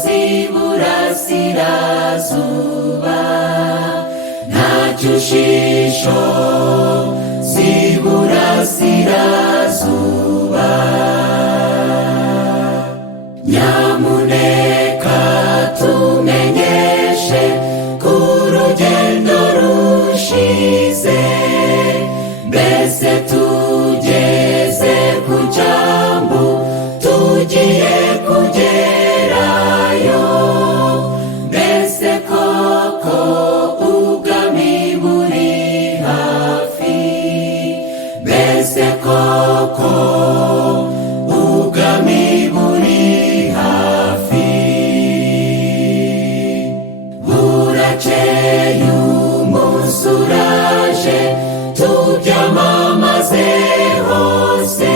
z'iburasirazuba, ntacyo ushisho z'iburasirazuba. Nyamuneka tumenyeshe ko urugendo rushize, mbese tugeze ku cyambu tugiye kugerayo. Mbese koko ubwami buri hafi, mbese koko ubwami buri hafi. Burakeye umunsi uraje, tubyamamaze hose,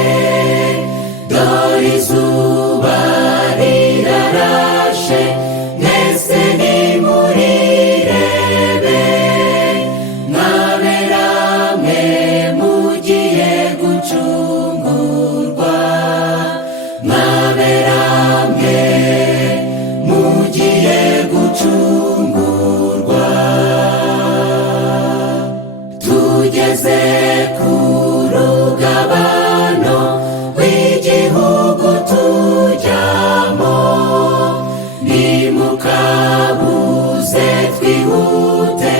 dore izuba rirarashe, mwese nimurirebe. Mwabera mwe mugiye gucungurwa, mwabera mwe mugiye gucungurwa. Tugeze ku rugabano rw'igihugu tujyamo, nimukabuze twihute